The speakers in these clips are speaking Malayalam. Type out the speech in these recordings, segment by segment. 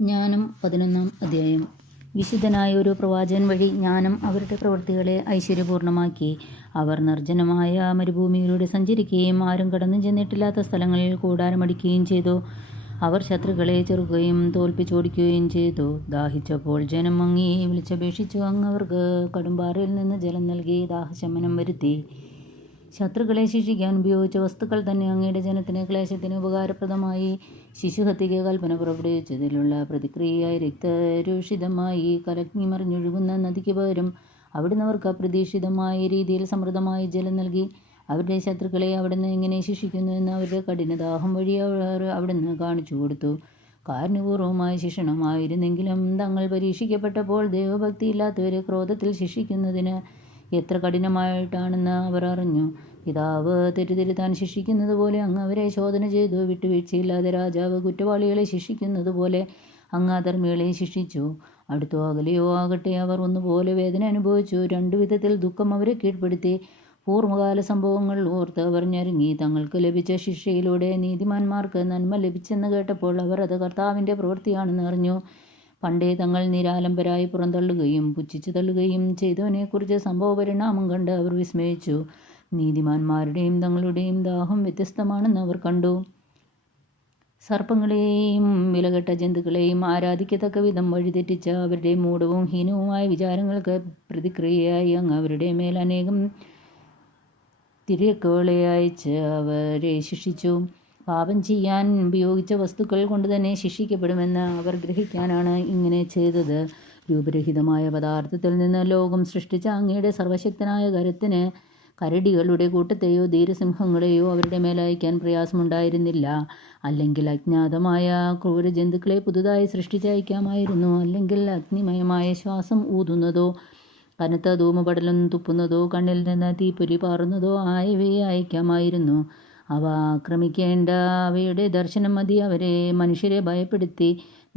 ജ്ഞാനം 11-ാം അധ്യായം. വിശുദ്ധനായ ഒരു പ്രവാചകൻ വഴി ജ്ഞാനം അവരുടെ പ്രവൃത്തികളെ ഐശ്വര്യപൂർണ്ണമാക്കി. അവർ നിർജ്ജനമായ മരുഭൂമിയിലൂടെ സഞ്ചരിക്കുകയും ആരും കടന്നു ചെന്നിട്ടില്ലാത്ത സ്ഥലങ്ങളിൽ കൂടാരമടിക്കുകയും ചെയ്തു. അവർ ശത്രുക്കളെ ചെറുക്കുകയും തോൽപ്പിച്ചോടിക്കുകയും ചെയ്തു. ദാഹിച്ചപ്പോൾ ജനം അങ്ങയെ വിളിച്ചപേക്ഷിച്ചു. അങ്ങ് അവർക്ക് കടുംപാറയിൽ നിന്ന് ജലം നൽകി ദാഹശമനം വരുത്തി. ശത്രുക്കളെ ശിക്ഷിക്കാൻ ഉപയോഗിച്ച വസ്തുക്കൾ തന്നെ അങ്ങയുടെ ജനത്തിന് ക്ലേശത്തിന് ഉപകാരപ്രദമായി. ശിശുഹത്യയ്ക്ക് കൽപ്പന പുറപ്പെടുവിച്ചതിലുള്ള പ്രതിക്രിയയായി രക്തരൂഷിതമായി കലങ്ങിമറിഞ്ഞൊഴുകുന്ന നദിക്ക് പകരം അവിടുന്ന് അവർക്ക് അപ്രതീക്ഷിതമായ രീതിയിൽ സമൃദ്ധമായി ജലം നൽകി. അവരുടെ ശത്രുക്കളെ അവിടുന്ന് എങ്ങനെ ശിക്ഷിക്കുന്നുവെന്ന് അവരുടെ കഠിനദാഹം വഴി അവിടുന്ന് കാണിച്ചു കൊടുത്തു. കാരുണ്യപൂർവമായ ശിക്ഷണമായിരുന്നെങ്കിലും തങ്ങൾ പരീക്ഷിക്കപ്പെട്ടപ്പോൾ ദൈവഭക്തിയില്ലാത്തവരെ ക്രോധത്തിൽ ശിക്ഷിക്കുന്നതിന് എത്ര കഠിനമായിട്ടാണെന്ന് അവർ അറിഞ്ഞു. പിതാവ് തെറ്റുതിരുത്താൻ ശിക്ഷിക്കുന്നത് പോലെ അങ്ങ് അവരെ ശോധന ചെയ്തു. വിട്ടുവീഴ്ചയില്ലാതെ രാജാവ് കുറ്റവാളികളെ ശിക്ഷിക്കുന്നത് പോലെ അങ്ങ് അധർമ്മികളെ ശിക്ഷിച്ചു. അടുത്തോ അകലെയോ ആകട്ടെ അവർ ഒന്നുപോലെ വേദന അനുഭവിച്ചു. രണ്ടു വിധത്തിൽ ദുഃഖം അവരെ കീഴ്പ്പെടുത്തി. പൂർവ്വകാല സംഭവങ്ങൾ ഓർത്ത് അവർ ഞെരുങ്ങി. തങ്ങൾക്ക് ലഭിച്ച ശിക്ഷയിലൂടെ നീതിമാന്മാർക്ക് നന്മ ലഭിച്ചെന്ന് കേട്ടപ്പോൾ അവർ അത് കർത്താവിൻ്റെ പ്രവൃത്തിയാണെന്ന് അറിഞ്ഞു. പണ്ടേ തങ്ങൾ നിരാലംബരായി പുറന്തള്ളുകയും പുച്ഛിച്ചു തള്ളുകയും ചെയ്തവനെക്കുറിച്ച് സംഭവപരിണാമം കണ്ട് അവർ വിസ്മയിച്ചു. നീതിമാന്മാരുടെയും തങ്ങളുടെയും ദാഹം വ്യത്യസ്തമാണെന്ന് അവർ കണ്ടു. സർപ്പങ്ങളെയും വിലകെട്ട ജന്തുക്കളെയും ആരാധിക്കത്തക്ക വിധം വഴിതെറ്റിച്ച അവരുടെ മൂഢവും ഹീനവുമായ വിചാരങ്ങൾക്ക് പ്രതിക്രിയയായി അങ്ങ് അവരുടെ മേൽ അനേകം തിരക്കുകളെ അയച്ച് അവരെ ശിക്ഷിച്ചു. പാപം ചെയ്യാൻ ഉപയോഗിച്ച വസ്തുക്കൾ കൊണ്ട് തന്നെ ശിക്ഷിക്കപ്പെടുമെന്ന് അവർ ഗ്രഹിക്കാനാണ് ഇങ്ങനെ ചെയ്തത്. രൂപരഹിതമായ പദാർത്ഥത്തിൽ നിന്ന് ലോകം സൃഷ്ടിച്ച അങ്ങയുടെ സർവശക്തനായ കരത്തിന് കരടികളുടെ കൂട്ടത്തെയോ ധീരസിംഹങ്ങളെയോ അവരുടെ മേലയക്കാൻ പ്രയാസമുണ്ടായിരുന്നില്ല. അല്ലെങ്കിൽ അജ്ഞാതമായ ക്രൂരജന്തുക്കളെ പുതുതായി സൃഷ്ടിച്ചയക്കാമായിരുന്നു. അല്ലെങ്കിൽ അഗ്നിമയമായ ശ്വാസം ഊതുന്നതോ കനത്ത ധൂമപടലം തുപ്പുന്നതോ കണ്ണിൽ നിന്ന് തീപ്പൊരി പാറുന്നതോ ആയവയെ അയക്കാമായിരുന്നു. അവ ആക്രമിക്കേണ്ട അവയുടെ ദർശനം മതി അവരെ മനുഷ്യരെ ഭയപ്പെടുത്തി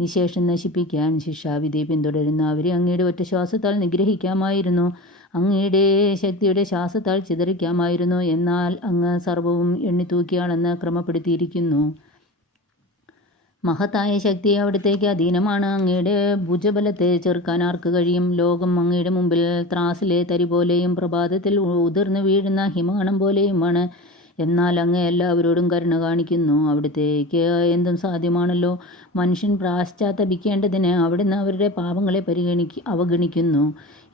നിശേഷം നശിപ്പിക്കാൻ. ശിക്ഷാവിധി പിന്തുടരുന്ന അവരെ അങ്ങയുടെ ഒറ്റ ശ്വാസത്താൽ നിഗ്രഹിക്കാമായിരുന്നു. അങ്ങയുടെ ശക്തിയുടെ ശ്വാസത്താൽ ചിതറിക്കാമായിരുന്നു. എന്നാൽ അങ്ങ് സർവവും എണ്ണിത്തൂക്കിയാണെന്ന് ക്രമപ്പെടുത്തിയിരിക്കുന്നു. മഹത്തായ ശക്തി അവിടത്തേക്ക് അധീനമാണ്. അങ്ങയുടെ ഭുജബലത്തെ ചെറുക്കാൻ ആർക്ക് കഴിയും? ലോകം അങ്ങയുടെ മുമ്പിൽ ത്രാസിലെ തരി പോലെയും പ്രഭാതത്തിൽ ഉതിർന്നു വീഴുന്ന ഹിമകണം പോലെയുമാണ്. എന്നാൽ അങ്ങ് എല്ലാവരോടും കരുണ കാണിക്കുന്നു. അവിടുത്തേക്ക് എന്തും സാധ്യമാണല്ലോ. മനുഷ്യൻ പ്രാശ്ചാത്തപിക്കേണ്ടതിന് അവിടുന്ന് അവരുടെ പാപങ്ങളെ അവഗണിക്കുന്നു.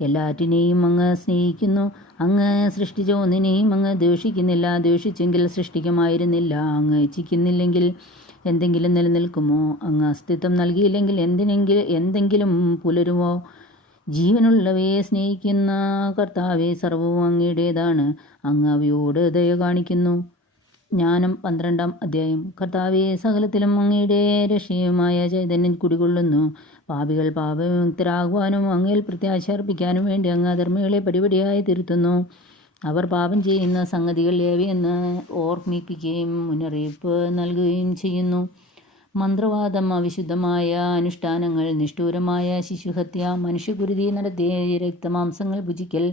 എല്ലാറ്റിനെയും അങ്ങ് സ്നേഹിക്കുന്നു. അങ്ങ് സൃഷ്ടിച്ച ഒന്നിനെയും അങ്ങ് ദ്വേഷിക്കുന്നില്ല. ദ്വേഷിച്ചെങ്കിൽ സൃഷ്ടിക്കുമായിരുന്നില്ല. അങ്ങ് ഇച്ഛിക്കുന്നില്ലെങ്കിൽ എന്തെങ്കിലും നിലനിൽക്കുമോ? അങ്ങ് അസ്തിത്വം നൽകിയില്ലെങ്കിൽ എന്തെങ്കിലും പുലരുമോ? ജീവനുള്ളവയെ സ്നേഹിക്കുന്ന കർത്താവെ, സർവവും അങ്ങയുടേതാണ്. അങ്ങ് അവയോട് ദയ കാണിക്കുന്നു. ജ്ഞാനം 12-ാം അധ്യായം. കർത്താവെ, സകലത്തിലും അങ്ങയുടെ രക്ഷയുമായ ചൈതന്യം കുടികൊള്ളുന്നു. പാപികൾ പാപവിമുക്തരാകുവാനും അങ്ങയിൽ പ്രത്യാശ അർപ്പിക്കാനും വേണ്ടി അങ്ങ് അധർമ്മികളെ പടിപടിയായി തിരുത്തുന്നു. അവർ പാപം ചെയ്യുന്ന സംഗതികൾ ഏവയെന്ന് ഓർമ്മിപ്പിക്കുകയും മുന്നറിയിപ്പ് നൽകുകയും ചെയ്യുന്നു. മന്ത്രവാദം, അവിശുദ്ധമായ അനുഷ്ഠാനങ്ങൾ, നിഷ്ഠൂരമായ ശിശുഹത്യ, മനുഷ്യകുരുതി നടത്തിയ രക്തമാംസങ്ങൾ ഭുജിക്കൽ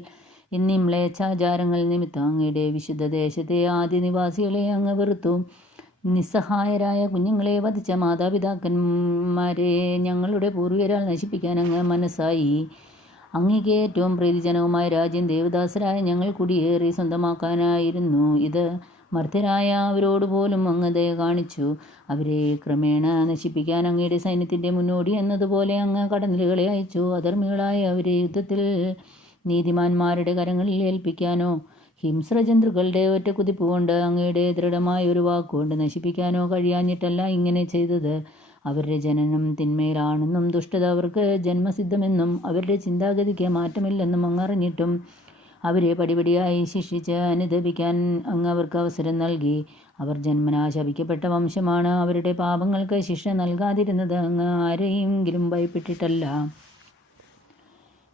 എന്നീ മ്ലേച്ഛാചാരങ്ങൾ നിമിത്തം അങ്ങയുടെ വിശുദ്ധ ദേശത്തെ ആദ്യ നിവാസികളെ അങ്ങ് വെറുത്തു. നിസ്സഹായരായ കുഞ്ഞുങ്ങളെ വധിച്ച മാതാപിതാക്കന്മാരെ ഞങ്ങളുടെ പൂർവികരാൽ നശിപ്പിക്കാൻ അങ്ങ് മനസ്സായി. അങ്ങേക്ക് ഏറ്റവും പ്രീതിജനകമായ രാജ്യം ദേവദാസരായ ഞങ്ങൾ കുടിയേറി സ്വന്തമാക്കാനായിരുന്നു. ഇത് മർത്യരായ അവരോട് പോലും അങ്ങ് ദയ കാണിച്ചു. അവരെ ക്രമേണ നശിപ്പിക്കാൻ അങ്ങയുടെ സൈന്യത്തിൻ്റെ മുന്നോടി എന്നതുപോലെ അങ്ങ് കടന്നിലുകളെ അയച്ചു. അധർമ്മികളായ അവരെ യുദ്ധത്തിൽ നീതിമാന്മാരുടെ കരങ്ങളിൽ ഏൽപ്പിക്കാനോ ഹിംസ്രജന്തുക്കളുടെ ഒറ്റ കുതിപ്പുകൊണ്ട് അങ്ങയുടെ ദൃഢമായ ഒരു വാക്കുകൊണ്ട് നശിപ്പിക്കാനോ കഴിയാഞ്ഞിട്ടല്ല ഇങ്ങനെ ചെയ്തത്. അവരുടെ ജനനം തിന്മയിലാണെന്നും ദുഷ്ടത അവർക്ക് ജന്മസിദ്ധമെന്നും അവരുടെ ചിന്താഗതിക്ക് മാറ്റമില്ലെന്നും അങ്ങ് അറിഞ്ഞിട്ടും അവരെ പടിപടിയായി ശിക്ഷിച്ച് അനുദപിക്കാൻ അങ്ങ് അവർക്ക് അവസരം നൽകി. അവർ ജന്മനാ ശപിക്കപ്പെട്ട വംശമാണ്. അവരുടെ പാപങ്ങൾക്ക് ശിക്ഷ നൽകാതിരുന്നത് അങ്ങ് ആരെയെങ്കിലും ഭയപ്പെട്ടിട്ടല്ല.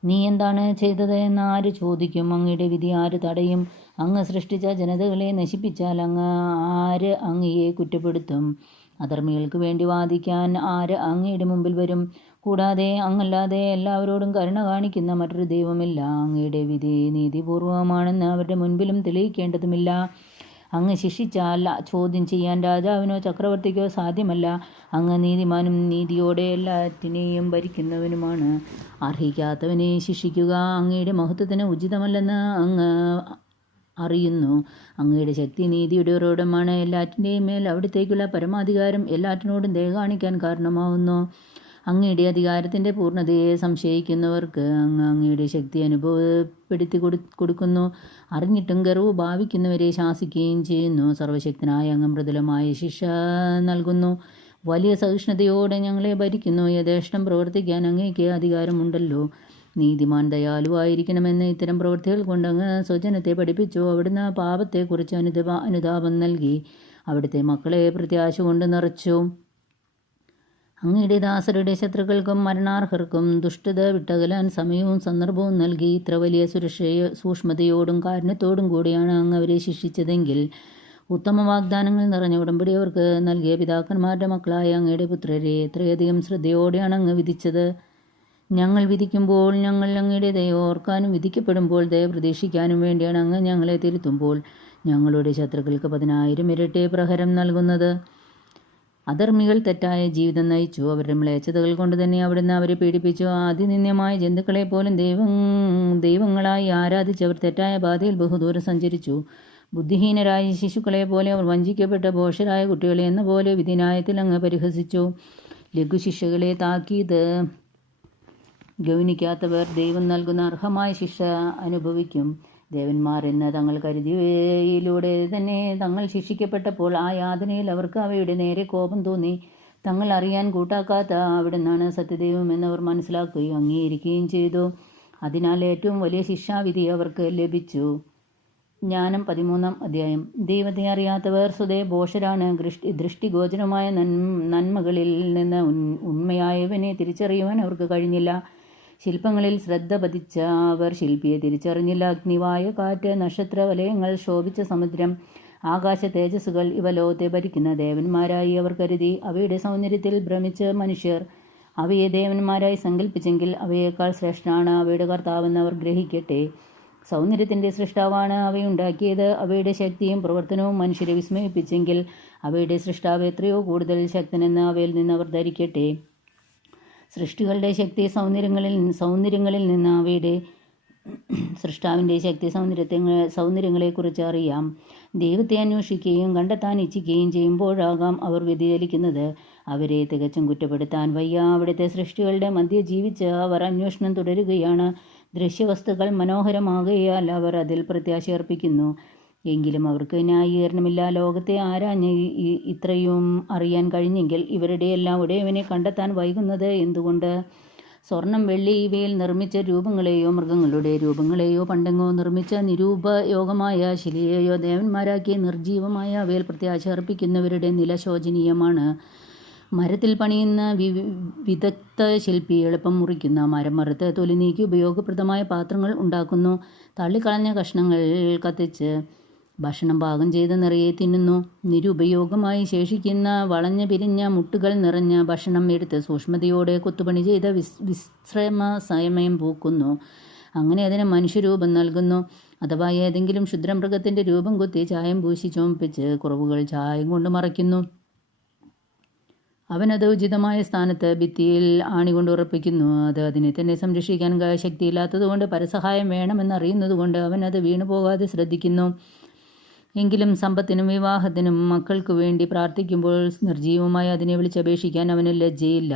നീ എന്താണ് ചെയ്തത് എന്ന് ആര് ചോദിക്കും? അങ്ങയുടെ വിധി ആര് തടയും? അങ്ങ് സൃഷ്ടിച്ച ജനതകളെ നശിപ്പിച്ചാൽ ആര് അങ്ങയെ കുറ്റപ്പെടുത്തും? അധർമ്മികൾക്ക് വേണ്ടി വാദിക്കാൻ ആര് അങ്ങയുടെ മുമ്പിൽ വരും? കൂടാതെ അങ്ങല്ലാതെ എല്ലാവരോടും കരുണ കാണിക്കുന്ന മറ്റൊരു ദൈവമില്ല. അങ്ങയുടെ വിധി നീതിപൂർവമാണെന്ന് അവരുടെ മുൻപിലും തെളിയിക്കേണ്ടതുമില്ല. അങ്ങ് ശിക്ഷിച്ചാൽ ചോദ്യം ചെയ്യാൻ രാജാവിനോ ചക്രവർത്തിക്കോ സാധ്യമല്ല. അങ്ങ് നീതിമാനും നീതിയോടെ എല്ലാറ്റിനെയും ഭരിക്കുന്നവനുമാണ്. അർഹിക്കാത്തവനെ ശിക്ഷിക്കുക അങ്ങയുടെ മഹത്വത്തിന് ഉചിതമല്ലെന്ന് അങ്ങ് അറിയുന്നു. അങ്ങയുടെ ശക്തി നീതിയുടെ ഉറവിടമാണ്. എല്ലാറ്റിൻ്റെയും മേൽ അവിടത്തേക്കുള്ള പരമാധികാരം എല്ലാറ്റിനോടും ദയ കാണിക്കാൻ കാരണമാവുന്നു. അങ്ങയുടെ അധികാരത്തിൻ്റെ പൂർണ്ണതയെ സംശയിക്കുന്നവർക്ക് അങ്ങ് അങ്ങയുടെ ശക്തി അനുഭവപ്പെടുത്തി കൊടുക്കുന്നു. അറിഞ്ഞിട്ടും ഗർവ് ഭാവിക്കുന്നവരെ ശാസിക്കുകയും ചെയ്യുന്നു. സർവശക്തനായ അങ്ങ് മൃദുലമായ ശിക്ഷ നൽകുന്നു. വലിയ സഹിഷ്ണുതയോടെ ഞങ്ങളെ ഭരിക്കുന്നു. യഥേഷ്ടം പ്രവർത്തിക്കാൻ അങ്ങേക്ക് അധികാരമുണ്ടല്ലോ. നീതിമാൻ ദയാലുവായിരിക്കണമെന്ന് ഇത്തരം പ്രവൃത്തികൾ കൊണ്ട് അങ്ങ് സ്വജനത്തെ പഠിപ്പിച്ചു. അവിടുന്ന് പാപത്തെക്കുറിച്ച് അനുതാപം നൽകി. അവിടുത്തെ മക്കളെ പ്രത്യാശ കൊണ്ട് നിറച്ചു. അങ്ങയുടെ ദാസരുടെ ശത്രുക്കൾക്കും മരണാർഹർക്കും ദുഷ്ടത വിട്ടകലാൻ സമയവും സന്ദർഭവും നൽകി. ഇത്ര വലിയ സൂക്ഷ്മതയോടും കാരുണ്യത്തോടും കൂടിയാണ് അങ്ങ് അവരെ ശിക്ഷിച്ചതെങ്കിൽ ഉത്തമ വാഗ്ദാനങ്ങൾ നിറഞ്ഞ ഉടമ്പടി അവർക്ക് നൽകിയ പിതാക്കന്മാരുടെ മക്കളായ അങ്ങയുടെ പുത്രരെ എത്രയധികം ശ്രദ്ധയോടെയാണ് അങ്ങ് വിധിച്ചത്. ഞങ്ങൾ വിധിക്കുമ്പോൾ ഞങ്ങൾ അങ്ങയുടെ ദയ ഓർക്കാനും വിധിക്കപ്പെടുമ്പോൾ ദയ പ്രതീക്ഷിക്കാനും വേണ്ടിയാണ് അങ്ങ് ഞങ്ങളെ തിരുത്തുമ്പോൾ ഞങ്ങളുടെ ശത്രുക്കൾക്ക് 10,000 ഇരട്ടി പ്രഹരം നൽകുന്നത്. അധർമ്മികൾ തെറ്റായ ജീവിതം നയിച്ചു. അവരുടെ മ്ലേച്ഛതകൾ കൊണ്ട് തന്നെ അവിടുന്ന് അവരെ പീഡിപ്പിച്ചു. അതിനിന്ദ്യമായ ജന്തുക്കളെ പോലും ദൈവങ്ങളായി ആരാധിച്ചവർ തെറ്റായ പാതയിൽ ബഹുദൂരം സഞ്ചരിച്ചു. ബുദ്ധിഹീനരായ ശിശുക്കളെ പോലെ അവർ വഞ്ചിക്കപ്പെട്ട ഭോഷരായ കുട്ടികളെ എന്ന പോലെ വിധിന്യായത്തിൽ അങ്ങ് പരിഹസിച്ചു. ലഘുശിക്ഷകളെ താക്കീത് ഗൗനിക്കാത്തവർ ദൈവം നൽകുന്ന അർഹമായ ശിക്ഷ അനുഭവിക്കും. ദേവന്മാർ എന്ന് തങ്ങൾ കരുതിയയിലൂടെ തന്നെ തങ്ങൾ ശിക്ഷിക്കപ്പെട്ടപ്പോൾ ആ യാതനയിൽ അവർക്ക് അവയുടെ നേരെ കോപം തോന്നി. തങ്ങൾ അറിയാൻ കൂട്ടാക്കാത്ത അവിടുന്നാണ് സത്യദൈവം എന്നവർ മനസ്സിലാക്കുകയും അംഗീകരിക്കുകയും ചെയ്തു. അതിനാൽ ഏറ്റവും വലിയ ശിക്ഷാവിധി അവർക്ക് ലഭിച്ചു. ജ്ഞാനം 13-ാം അധ്യായം. ദൈവത്തെ അറിയാത്തവർ സ്വതേ ഭോഷരാണ്. ദൃഷ്ടിഗോചരമായ നന്മകളിൽ നിന്ന് ഉണ്മയായവനെ തിരിച്ചറിയുവാൻ അവർക്ക് കഴിഞ്ഞില്ല. ശില്പങ്ങളിൽ ശ്രദ്ധ പതിച്ച അവർ ശില്പിയെ തിരിച്ചറിഞ്ഞില്ല. അഗ്നിവായ കാറ്റ്, നക്ഷത്ര വലയങ്ങൾ, ശോഭിച്ച സമുദ്രം, ആകാശ തേജസ്സുകൾ ഇവ ലോകത്തെ ഭരിക്കുന്ന ദേവന്മാരായി അവർ കരുതി. അവയുടെ സൗന്ദര്യത്തിൽ ഭ്രമിച്ച മനുഷ്യർ അവയെ ദേവന്മാരായി സങ്കല്പിച്ചെങ്കിൽ അവയേക്കാൾ ശ്രേഷ്ഠനാണ് അവയുടെ കർത്താവെന്ന് അവർ ഗ്രഹിക്കട്ടെ. സൗന്ദര്യത്തിൻ്റെ സൃഷ്ടാവാണ് അവയുണ്ടാക്കിയത്. അവയുടെ ശക്തിയും പ്രവർത്തനവും മനുഷ്യരെ വിസ്മയിപ്പിച്ചെങ്കിൽ അവയുടെ സൃഷ്ടാവ് എത്രയോ കൂടുതൽ ശക്തനെന്ന് അവയിൽ നിന്ന് അവർ ധരിക്കട്ടെ. സൃഷ്ടികളുടെ ശക്തി സൗന്ദര്യങ്ങളിൽ നിന്ന് അവയുടെ സൃഷ്ടാവിൻ്റെ ശക്തി സൗന്ദര്യങ്ങളെക്കുറിച്ച് അറിയാം. ദൈവത്തെ അന്വേഷിക്കുകയും കണ്ടെത്താൻ ഇച്ഛിക്കുകയും ചെയ്യുമ്പോഴാകാം അവർ വ്യതിചലിക്കുന്നത്. അവരെ തികച്ചും കുറ്റപ്പെടുത്താൻ വയ്യ. അവിടുത്തെ സൃഷ്ടികളുടെ മധ്യ ജീവിച്ച് അവർ അന്വേഷണം തുടരുകയാണ്. ദൃശ്യവസ്തുക്കൾ മനോഹരമാകയാൽ അവർ അതിൽ പ്രത്യാശ അർപ്പിക്കുന്നു. എങ്കിലും അവർക്ക് ന്യായീകരണമില്ല. ലോകത്തെ ആരാഞ്ഞ് ഇത്രയും അറിയാൻ കഴിഞ്ഞെങ്കിൽ ഇവരുടെ എല്ലാം ഉടയവനെ കണ്ടെത്താൻ വൈകുന്നത് എന്തുകൊണ്ട്? സ്വർണം, വെള്ളി ഇവയിൽ നിർമ്മിച്ച രൂപങ്ങളെയോ മൃഗങ്ങളുടെ രൂപങ്ങളെയോ പണ്ടെങ്ങോ നിർമ്മിച്ച നിരൂപയോഗമായ ശിലയെയോ ദേവന്മാരാക്കി നിർജീവമായ അവയിൽ പ്രത്യാശ അർപ്പിക്കുന്നവരുടെ നില ശോചനീയമാണ്. മരത്തിൽ പണിയുന്ന വിദഗ്ധ ശില്പി എളുപ്പം മുറിക്കുന്ന മരം മറുത്ത് തൊലി നീക്കി ഉപയോഗപ്രദമായ പാത്രങ്ങൾ ഉണ്ടാക്കുന്നു. തള്ളിക്കളഞ്ഞ കഷ്ണങ്ങൾ കത്തിച്ച് ഭക്ഷണം പാകം ചെയ്ത് നിറയെ തിന്നുന്നു. നിരുപയോഗമായി ശേഷിക്കുന്ന വളഞ്ഞ പിരിഞ്ഞ മുട്ടുകൾ നിറഞ്ഞ ഭക്ഷണം എടുത്ത് സൂക്ഷ്മതയോടെ കൊത്തുപണി ചെയ്ത വിശ്രമ സമയം പൂക്കുന്നു. അങ്ങനെ അതിന് മനുഷ്യരൂപം നൽകുന്നു. അഥവാ ഏതെങ്കിലും ക്ഷുദ്രമൃഗത്തിൻ്റെ രൂപം കൊത്തി ചായം പൂശി ചോമിപ്പിച്ച് കുറവുകൾ ചായം കൊണ്ട് മറയ്ക്കുന്നു. അവനത് ഉചിതമായ സ്ഥാനത്ത് ഭിത്തിയിൽ ആണികൊണ്ട് ഉറപ്പിക്കുന്നു. അത് അതിനെ തന്നെ സംരക്ഷിക്കാൻ ശക്തിയില്ലാത്തതുകൊണ്ട് പരസഹായം വേണമെന്നറിയുന്നതുകൊണ്ട് അവൻ അത് വീണുപോകാതെ ശ്രദ്ധിക്കുന്നു. എങ്കിലും സമ്പത്തിനും വിവാഹത്തിനും മക്കൾക്കു വേണ്ടി പ്രാർത്ഥിക്കുമ്പോൾ നിർജീവമായി അതിനെ വിളിച്ചപേക്ഷിക്കാൻ അവന് ലജ്ജയില്ല.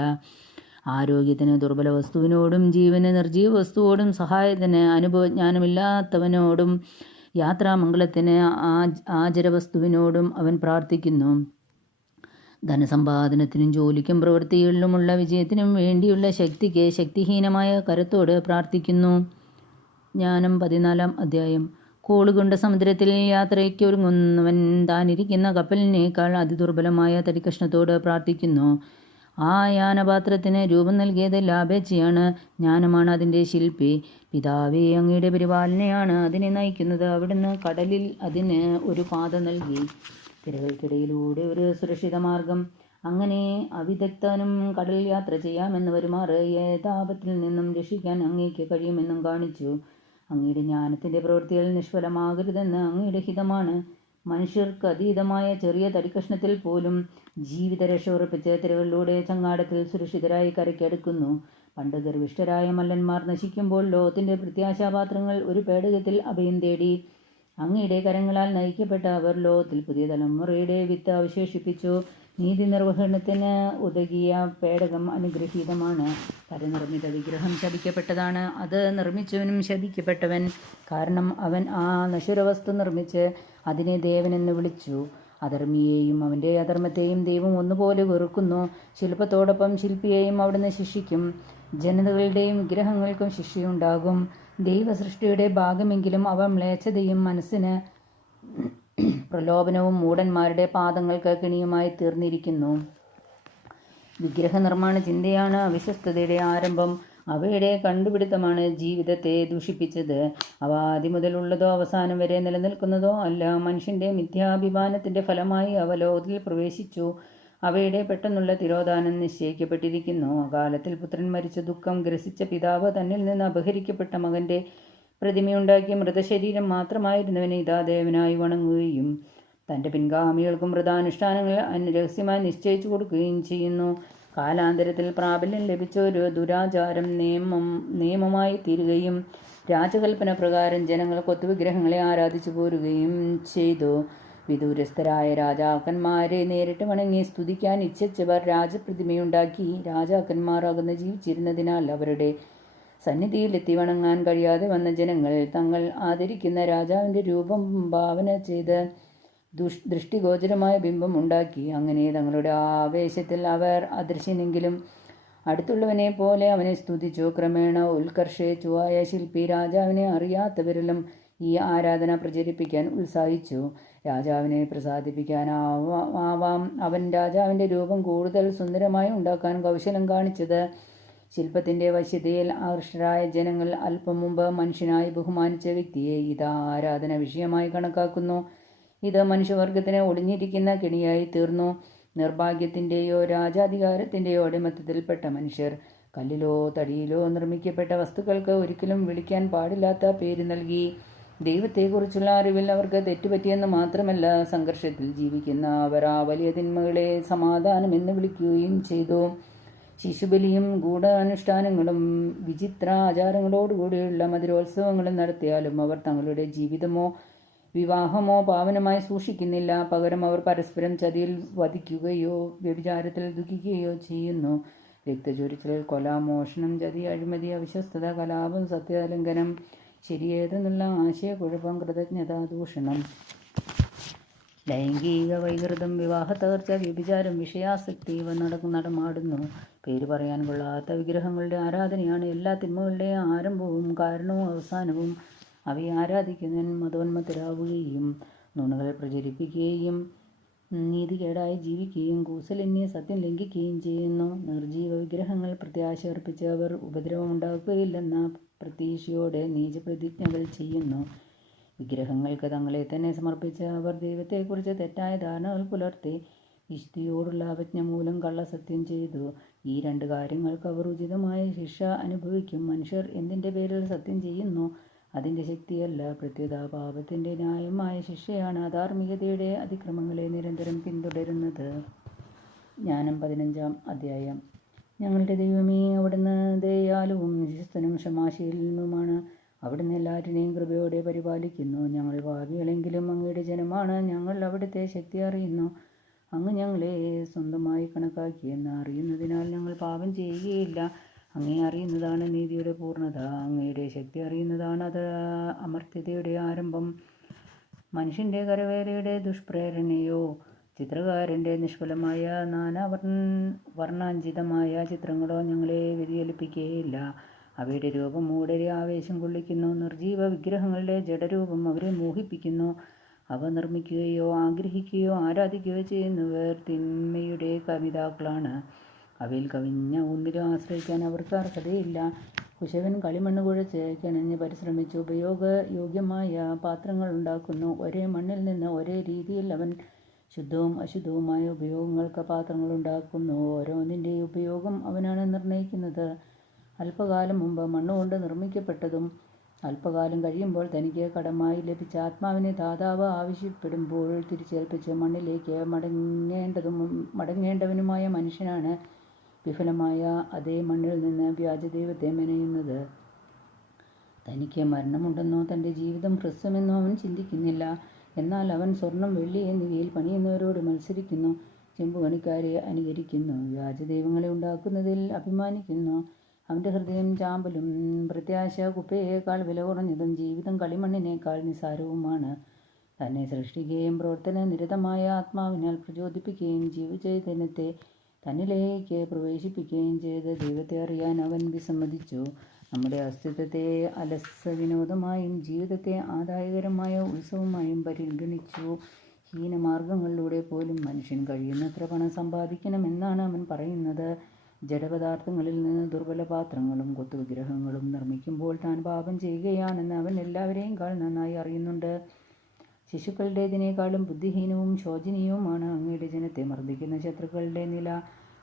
ആരോഗ്യത്തിന് ദുർബല വസ്തുവിനോടും ജീവന് നിർജീവ വസ്തുവോടും സഹായത്തിന് അനുഭവജ്ഞാനമില്ലാത്തവനോടും യാത്രാമംഗളത്തിന് ആചരവസ്തുവിനോടും അവൻ പ്രാർത്ഥിക്കുന്നു. ധനസമ്പാദനത്തിനും ജോലിക്കും പ്രവൃത്തികളിലുമുള്ള വിജയത്തിനും വേണ്ടിയുള്ള ശക്തിക്ക് ശക്തിഹീനമായ കരത്തോട് പ്രാർത്ഥിക്കുന്നു. ജ്ഞാനം 14-ാം അധ്യായം. കോളുകൊണ്ട സമുദ്രത്തിൽ യാത്രയ്ക്കൊരുങ്ങുന്നവൻ താനിരിക്കുന്ന കപ്പലിനേക്കാൾ അതിദുർബലമായ തടിക്കഷ്ണത്തോട് പ്രാർത്ഥിക്കുന്നു. ആ യാനപാത്രത്തിന് രൂപം നൽകിയത് ലാഭേച്ഛയാണ്. ജ്ഞാനമാണ് അതിൻ്റെ ശില്പി. പിതാവേ, അങ്ങയുടെ പരിപാലനയാണ് അതിനെ നയിക്കുന്നത്. അവിടുന്ന് കടലിൽ അതിന് ഒരു പാത നൽകി, തിരകൾക്കിടയിലൂടെ ഒരു സുരക്ഷിത മാർഗം. അങ്ങനെ അവിദഗ്ധനും കടൽ യാത്ര ചെയ്യാമെന്ന് വരുമാറ് ഏതാപത്തിൽ നിന്നും രക്ഷിക്കാൻ അങ്ങേക്ക് കഴിയുമെന്നും കാണിച്ചു. അങ്ങയുടെ ജ്ഞാനത്തിൻ്റെ പ്രവൃത്തികൾ നിഷ്ഫലമാകരുതെന്ന് അങ്ങയുടെ ഹിതമാണ്. മനുഷ്യർക്ക് അതീതമായ ചെറിയ തടിക്കഷ്ണത്തിൽ പോലും ജീവിത രക്ഷ ഉറപ്പിച്ച് തിരകളിലൂടെ ചങ്ങാടത്തിൽ സുരക്ഷിതരായി കരയ്ക്കടുക്കുന്നു. പണ്ട് ഗർവിഷ്ഠരായ മല്ലന്മാർ നശിക്കുമ്പോൾ ലോകത്തിന്റെ പ്രത്യാശാപാത്രങ്ങൾ ഒരു പേടകത്തിൽ അഭയം തേടി. അങ്ങയുടെ കരങ്ങളാൽ നയിക്കപ്പെട്ട അവർ ലോകത്തിൽ പുതിയ തലമുറയുടെ വിത്ത് അവശേഷിപ്പിച്ചു. നീതി നിർവഹണത്തിന് ഉതകിയ പേടകം അനുഗ്രഹീതമാണ്. പരനിർമ്മിത വിഗ്രഹം ശപിക്കപ്പെട്ടതാണ്. അത് നിർമ്മിച്ചവനും ശപിക്കപ്പെട്ടവൻ. കാരണം അവൻ ആ നശ്വരവസ്തു നിർമ്മിച്ച് അതിനെ ദേവനെന്ന് വിളിച്ചു. അധർമ്മിയെയും അവൻ്റെ അധർമ്മത്തെയും ദൈവം ഒന്നുപോലെ വെറുക്കുന്നു. ശില്പത്തോടൊപ്പം ശില്പിയെയും അവിടുന്ന് ശിക്ഷിക്കും. ജനതകളുടെയും വിഗ്രഹങ്ങൾക്കും ശിക്ഷയുണ്ടാകും. ദൈവസൃഷ്ടിയുടെ ഭാഗമെങ്കിലും അവ മ്ലേച്ഛതയും മനസ്സിന് പ്രലോഭനവും മൂഢന്മാരുടെ പാദങ്ങൾക്ക് കെണിയുമായി തീർന്നിരിക്കുന്നു. വിഗ്രഹനിർമ്മാണ ചിന്തയാണ് അവിശ്വസ്തതയുടെ ആരംഭം. അവയുടെ കണ്ടുപിടുത്തമാണ് ജീവിതത്തെ ദൂഷിപ്പിച്ചത്. അവ ആദിമുതലുള്ളതോ അവസാനം വരെ നിലനിൽക്കുന്നതോ അല്ല. മനുഷ്യന്റെ മിഥ്യാഭിമാനത്തിന്റെ ഫലമായി അവ ലോകത്തിൽ പ്രവേശിച്ചു. അവയുടെ പെട്ടെന്നുള്ള തിരോധാനം നിശ്ചയിക്കപ്പെട്ടിരിക്കുന്നു. അകാലത്തിൽ പുത്രൻ മരിച്ച ദുഃഖം ഗ്രസിച്ച പിതാവ് തന്നിൽ നിന്ന് അപഹരിക്കപ്പെട്ട മകന്റെ പ്രതിമയുണ്ടാക്കിയ മൃതശരീരം മാത്രമായിരുന്നവനെ ഇതാ ദേവനായി വണങ്ങുകയും തൻ്റെ പിൻഗാമികൾക്കും വ്രതാനുഷ്ഠാനങ്ങൾ രഹസ്യമായി നിശ്ചയിച്ചു കൊടുക്കുകയും ചെയ്യുന്നു. കാലാന്തരത്തിൽ പ്രാബല്യം ലഭിച്ച ഒരു ദുരാചാരം നിയമമായി തീരുകയും രാജകൽപ്പന പ്രകാരം ജനങ്ങൾ കൊത്തുവിഗ്രഹങ്ങളെ ആരാധിച്ചു പോരുകയും ചെയ്തു. വിദൂരസ്ഥരായ രാജാക്കന്മാരെ നേരിട്ട് വണങ്ങി സ്തുതിക്കാൻ ഇച്ഛിച്ചവർ രാജപ്രതിമയുണ്ടാക്കി. രാജാക്കന്മാർ അകന്ന് ജീവിച്ചിരുന്നതിനാൽ അവരുടെ സന്നിധിയിലെത്തി വണങ്ങാൻ കഴിയാതെ വന്ന ജനങ്ങൾ തങ്ങൾ ആദരിക്കുന്ന രാജാവിൻ്റെ രൂപം ഭാവന ചെയ്ത് ദൃഷ്ടിഗോചരമായ ബിംബം ഉണ്ടാക്കി. അങ്ങനെ തങ്ങളുടെ ആവേശത്തിൽ അവർ അദൃശ്യനെങ്കിലും അടുത്തുള്ളവനെ പോലെ അവനെ സ്തുതിച്ചു. ക്രമേണ ഉത്കർഷേച്ഛുവായ ശില്പി രാജാവിനെ അറിയാത്തവരിലും ഈ ആരാധന പ്രചരിപ്പിക്കാൻ ഉത്സാഹിച്ചു. രാജാവിനെ പ്രസാദിപ്പിക്കാനാവാം അവൻ രാജാവിൻ്റെ രൂപം കൂടുതൽ സുന്ദരമായി ഉണ്ടാക്കാൻ കൗശലം കാണിച്ചത്. ശില്പത്തിൻ്റെ വശ്യതയിൽ ആകൃഷ്ടരായ ജനങ്ങൾ അല്പം മുമ്പ് മനുഷ്യനായി ബഹുമാനിച്ച വ്യക്തിയെ ഇതാ ആരാധന വിഷയമായി കണക്കാക്കുന്നു. ഇത് മനുഷ്യവർഗത്തിന് ഒളിഞ്ഞിരിക്കുന്ന കെണിയായി തീർന്നു. നിർഭാഗ്യത്തിൻ്റെയോ രാജാധികാരത്തിൻ്റെയോ അടിമത്തത്തിൽപ്പെട്ട മനുഷ്യർ കല്ലിലോ തടിയിലോ നിർമ്മിക്കപ്പെട്ട വസ്തുക്കൾക്ക് ഒരിക്കലും വിളിക്കാൻ പാടില്ലാത്ത പേര് നൽകി. ദൈവത്തെക്കുറിച്ചുള്ള അറിവിൽ അവർക്ക് തെറ്റുപറ്റിയെന്ന് മാത്രമല്ല, സംഘർഷത്തിൽ ജീവിക്കുന്ന അവർ ആ വലിയ തിന്മകളെ സമാധാനമെന്ന് വിളിക്കുകയും ചെയ്തു. ശിശുബലിയും ഗൂഢാനുഷ്ഠാനങ്ങളും വിചിത്ര ആചാരങ്ങളോടുകൂടിയുള്ള മധുരോത്സവങ്ങളും നടത്തിയാലും അവർ തങ്ങളുടെ ജീവിതമോ വിവാഹമോ പാവനമായി സൂക്ഷിക്കുന്നില്ല. പകരം അവർ പരസ്പരം ചതിയിൽ വധിക്കുകയോ വ്യഭിചാരത്തിൽ ദുഃഖിക്കുകയോ ചെയ്യുന്നു. രക്തചൊരിച്ചിൽ, കൊല, മോഷണം, ചതി, അഴിമതി, അവിശ്വസ്തത, കലാപം, സത്യാലംഘനം, ശരിയേതെന്നുള്ള ആശയക്കുഴപ്പം, കൃതജ്ഞത, ദൂഷണം, ലൈംഗിക വൈകൃതം, വിവാഹത്തകർച്ച, വ്യഭിചാരം, വിഷയാസക്തി ഇവ നടമാടുന്നു. പേര് പറയാൻ കൊള്ളാത്ത വിഗ്രഹങ്ങളുടെ ആരാധനയാണ് എല്ലാ തിന്മകളുടെയും ആരംഭവും കാരണവും അവസാനവും. അവയെ ആരാധിക്കുന്നവൻ മതോന്മത്തരാവുകയും നുണകൾ പ്രചരിപ്പിക്കുകയും നീതികേടായി ജീവിക്കുകയും കൂസലിന്യ സത്യം ലംഘിക്കുകയും ചെയ്യുന്നു. നിർജീവ വിഗ്രഹങ്ങൾ പ്രത്യാശ അർപ്പിച്ച് അവർ ഉപദ്രവമുണ്ടാക്കുകയില്ലെന്ന പ്രതീക്ഷയോടെ നീചപ്രതിജ്ഞകൾ ചെയ്യുന്നു. വിഗ്രഹങ്ങൾക്ക് തങ്ങളെ തന്നെ സമർപ്പിച്ച് അവർ ദൈവത്തെക്കുറിച്ച് തെറ്റായ ധാരണകൾ പുലർത്തി വിശുദ്ധിയോടുള്ള അവജ്ഞ മൂലം കള്ളസത്യം ചെയ്തു. ഈ രണ്ട് കാര്യങ്ങൾക്ക് അവർ ഉചിതമായ ശിക്ഷ അനുഭവിക്കും. മനുഷ്യർ എന്തിൻ്റെ പേരിൽ സത്യം ചെയ്യുന്നു? അതിൻ്റെ ശക്തിയല്ല, പ്രത്യുത പാപത്തിൻ്റെ ന്യായമായ ശിക്ഷയാണ് അധാർമികതയുടെ അതിക്രമങ്ങളെ നിരന്തരം പിന്തുടരുന്നത്. ജ്ഞാനം 15-ാം അധ്യായം. ഞങ്ങളുടെ ദൈവമേ, അവിടുന്ന് ദയാലുവും വിശ്വസ്തനും ക്ഷമാശീലനുമാണ്. അവിടുന്ന് എല്ലാറ്റിനെയും കൃപയോടെ പരിപാലിക്കുന്നു. ഞങ്ങൾ പാപികളെങ്കിലും അങ്ങയുടെ ജനമാണ്. ഞങ്ങൾ അവിടുത്തെ ശക്തി അറിയുന്നു. അങ്ങ് ഞങ്ങളെ സ്വന്തമായി കണക്കാക്കിയെന്ന് അറിയുന്നതിനാൽ ഞങ്ങൾ പാപം ചെയ്യുകയില്ല. അങ്ങേ അറിയുന്നതാണ് നീതിയുടെ പൂർണ്ണത. അങ്ങയുടെ ശക്തി അറിയുന്നതാണ് അത് അമർത്യതയുടെ ആരംഭം. മനുഷ്യൻ്റെ കരവേലയുടെ ദുഷ്പ്രേരണയോ ചിത്രകാരൻ്റെ നിഷ്ഫലമായ വർണ്ണാഞ്ചിതമായ ചിത്രങ്ങളോ ഞങ്ങളെ വ്യതിചലിപ്പിക്കുകയില്ല. അവയുടെ രൂപം മൂഢരെ ആവേശം കൊള്ളിക്കുന്നു. നിർജീവ വിഗ്രഹങ്ങളുടെ ജഡരൂപം അവരെ മോഹിപ്പിക്കുന്നു. അവ നിർമ്മിക്കുകയോ ആഗ്രഹിക്കുകയോ ആരാധിക്കുകയോ ചെയ്യുന്നവർ തിന്മയുടെ കവിതാക്കളാണ്. അവയിൽ കവിഞ്ഞ ഒന്നിലും ആശ്രയിക്കാൻ അവർക്ക് അർഹതയില്ല. കുശവൻ കളിമണ്ണ് കുഴച്ച് കിണഞ്ഞ് പരിശ്രമിച്ച് ഉപയോഗയോഗ്യമായ പാത്രങ്ങൾ ഉണ്ടാക്കുന്നു. ഒരേ മണ്ണിൽ നിന്ന് ഒരേ രീതിയിൽ അവൻ ശുദ്ധവും അശുദ്ധവുമായ ഉപയോഗങ്ങൾക്ക് പാത്രങ്ങൾ ഉണ്ടാക്കുന്നു. ഓരോന്നിൻ്റെയും ഉപയോഗം അവനാണ് നിർണ്ണയിക്കുന്നത്. അല്പകാലം മുമ്പ് മണ്ണുകൊണ്ട് നിർമ്മിക്കപ്പെട്ടതും അല്പകാലം കഴിയുമ്പോൾ തനിക്ക് കടമായി ലഭിച്ച ആത്മാവിനെ ദാതാവ് ആവശ്യപ്പെടുമ്പോൾ തിരിച്ചേൽപ്പിച്ച് മണ്ണിലേക്ക് മടങ്ങേണ്ടവനുമായ മനുഷ്യനാണ് വിഫലമായ അതേ മണ്ണിൽ നിന്ന് വ്യാജദൈവത്തെ മെനയുന്നത്. തനിക്ക് മരണമുണ്ടെന്നോ തൻ്റെ ജീവിതം ഹ്രസ്വമെന്നോ അവൻ ചിന്തിക്കുന്നില്ല. എന്നാൽ അവൻ സ്വർണം, വെള്ളി എന്നിവയിൽ പണിയുന്നവരോട് മത്സരിക്കുന്നു, ചെമ്പുപണിക്കാരെ അനുകരിക്കുന്നു, വ്യാജദൈവങ്ങളെ ഉണ്ടാക്കുന്നതിൽ അഭിമാനിക്കുന്നു. അവൻ്റെ ഹൃദയം ചാമ്പലും പ്രത്യാശ കുപ്പയേക്കാൾ വില കുറഞ്ഞതും ജീവിതം കളിമണ്ണിനേക്കാൾ നിസ്സാരവുമാണ്. തന്നെ സൃഷ്ടിക്കുകയും പ്രവർത്തന നിരതമായ ആത്മാവിനാൽ പ്രചോദിപ്പിക്കുകയും ജീവചൈതന്യത്തെ തന്നിലേക്ക് പ്രവേശിപ്പിക്കുകയും ചെയ്ത ദൈവത്തെ അറിയാൻ അവൻ വിസമ്മതിച്ചു. നമ്മുടെ അസ്തിത്വത്തെ അലസവിനോദമായും ജീവിതത്തെ ആദായകരമായ ഉത്സവമായും പരിഗണിച്ചു. ഹീനമാർഗങ്ങളിലൂടെ പോലും മനുഷ്യൻ കഴിയുന്നത്ര പണം സമ്പാദിക്കണമെന്നാണ് അവൻ പറയുന്നത്. ജഡപദാർത്ഥങ്ങളിൽ നിന്ന് ദുർബല പാത്രങ്ങളും കൊത്തുവിഗ്രഹങ്ങളും നിർമ്മിക്കുമ്പോൾ താൻ പാപം ചെയ്യുകയാണെന്ന് അവൻ എല്ലാവരെയും നന്നായി അറിയുന്നുണ്ട്. ശിശുക്കളുടേതിനേക്കാളും ബുദ്ധിഹീനവും ശോചനീയവുമാണ് അങ്ങയുടെ ജനത്തെ മർദ്ദിക്കുന്ന ശത്രുക്കളുടെ നില.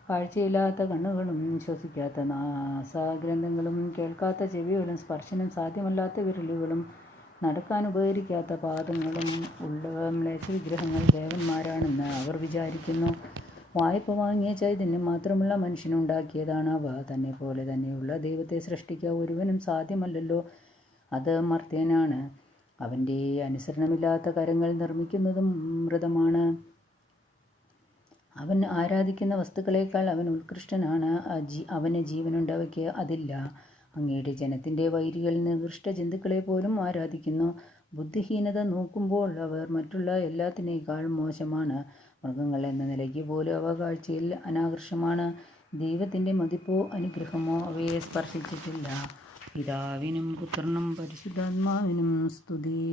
കാഴ്ചയില്ലാത്ത കണ്ണുകളും ശ്വസിക്കാത്ത നാസാഗ്രന്ഥങ്ങളും കേൾക്കാത്ത ചെവികളും സ്പർശനം സാധ്യമല്ലാത്ത വിരലുകളും നടക്കാൻ ഉപകരിക്കാത്ത പാദങ്ങളും ഉള്ള മ്ലേച്ഛവിഗ്രഹങ്ങൾ ദേവന്മാരാണെന്ന് അവർ വിചാരിക്കുന്നു. വായ്പ വാങ്ങിയ ചൈതന്യം മാത്രമുള്ള മനുഷ്യനുണ്ടാക്കിയതാണ് അവ. തന്നെ പോലെ തന്നെയുള്ള ദൈവത്തെ സൃഷ്ടിക്കുക ഒരുവനും സാധ്യമല്ലല്ലോ. അത് മർത്യനാണ്. അവൻ്റെ അനുസരണമില്ലാത്ത കരങ്ങൾ നിർമ്മിക്കുന്നതും മൃതമാണ്. അവൻ ആരാധിക്കുന്ന വസ്തുക്കളേക്കാൾ അവൻ ഉത്കൃഷ്ടനാണ്. അവന് ജീവനുണ്ട്, അവയ്ക്ക് അതില്ല. അങ്ങയുടെ ജനത്തിൻ്റെ വൈരികൾ നികൃഷ്ട ജന്തുക്കളെ പോലും ആരാധിക്കുന്നു. ബുദ്ധിഹീനത നോക്കുമ്പോൾ അവർ മറ്റുള്ള എല്ലാത്തിനേക്കാൾ മോശമാണ്. മൃഗങ്ങൾ എന്ന നിലയ്ക്ക് പോലും അവ കാഴ്ചയിൽ അനാകർഷമാണ്. ദൈവത്തിൻ്റെ മതിപ്പോ അനുഗ്രഹമോ അവയെ സ്പർശിച്ചിട്ടില്ല. പിതാവിനും പുത്രനും പരിശുദ്ധാത്മാവിനും സ്തുതി.